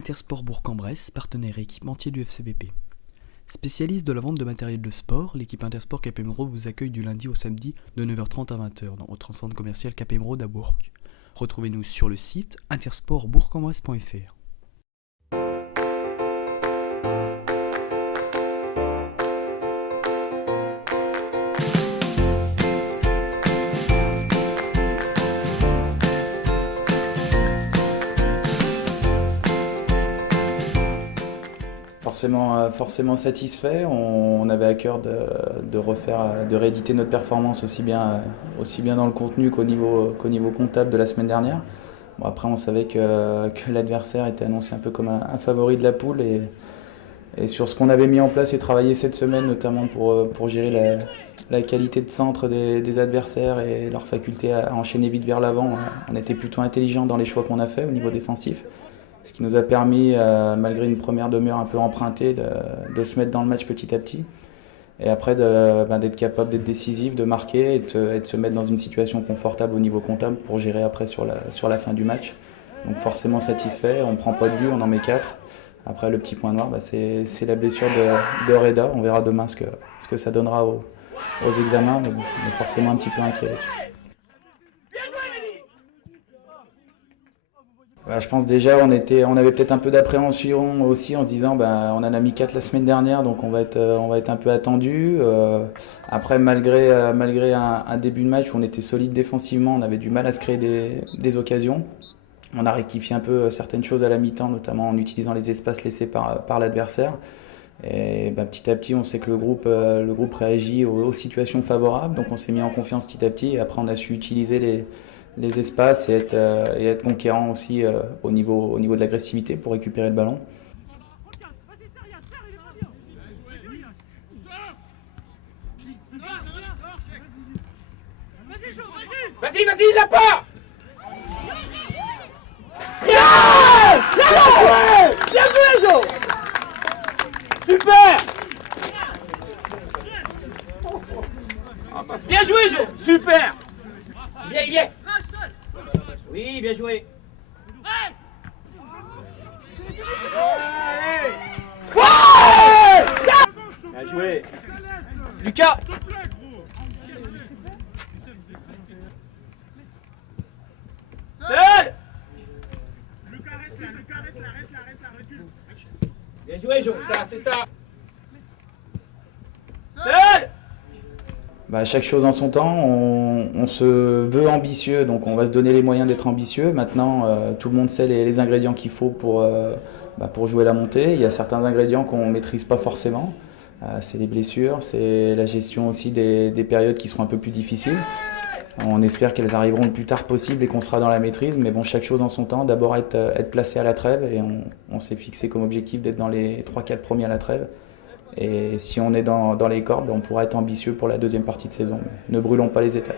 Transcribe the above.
Intersport Bourg-en-Bresse, partenaire et équipementier du FCBP. Spécialiste de la vente de matériel de sport, l'équipe Intersport Cap Émeraude vous accueille du lundi au samedi de 9h30 à 20h dans votre centre commercial Cap Émeraude à Bourg. Retrouvez-nous sur le site intersportbourg-en-bresse.fr. Forcément satisfait. On avait à cœur de rééditer notre performance aussi bien dans le contenu qu'au niveau comptable de la semaine dernière. Bon, après, on savait que l'adversaire était annoncé un peu comme un favori de la poule et sur ce qu'on avait mis en place et travaillé cette semaine, notamment pour gérer la qualité de centre des adversaires et leur faculté à enchaîner vite vers l'avant, on était plutôt intelligent dans les choix qu'on a fait au niveau défensif. Ce qui nous a permis, malgré une première demi-heure un peu empruntée, de se mettre dans le match petit à petit. Et après, d'être capable d'être décisif, de marquer et de se mettre dans une situation confortable au niveau comptable pour gérer après sur la fin du match. Donc forcément satisfait, on ne prend pas de but, on en met 4. Après, le petit point noir, c'est la blessure de Reda. On verra demain ce que ça donnera aux examens, mais bon, on est forcément un petit peu inquiet là-dessus. Je pense déjà on avait peut-être un peu d'appréhension aussi en se disant on en a mis 4 la semaine dernière donc on va être un peu attendu. Après malgré un début de match où on était solide défensivement, on avait du mal à se créer des occasions. On a rectifié un peu certaines choses à la mi-temps, notamment en utilisant les espaces laissés par l'adversaire. Et petit à petit, on sait que le groupe réagit aux situations favorables, donc on s'est mis en confiance petit à petit. Et après, on a su utiliser les espaces et être conquérant aussi au niveau de l'agressivité pour récupérer le ballon. Vas-y, il l'a pas. Bien joué, Jo. Super. Bien joué, Jo. Super. Il y est. Oui, bien joué. Bien joué. Lucas. Seul. Bien joué, Jo. Ça, c'est ça. Seul. Chaque chose en son temps, on se veut ambitieux, donc on va se donner les moyens d'être ambitieux. Maintenant, tout le monde sait les ingrédients qu'il faut pour jouer la montée. Il y a certains ingrédients qu'on ne maîtrise pas forcément. C'est les blessures, c'est la gestion aussi des périodes qui seront un peu plus difficiles. On espère qu'elles arriveront le plus tard possible et qu'on sera dans la maîtrise, mais bon, chaque chose en son temps. D'abord être placé à la trêve et on s'est fixé comme objectif d'être dans les 3-4 premiers à la trêve. Et si on est dans les cordes, on pourra être ambitieux pour la deuxième partie de saison. Ne brûlons pas les étapes.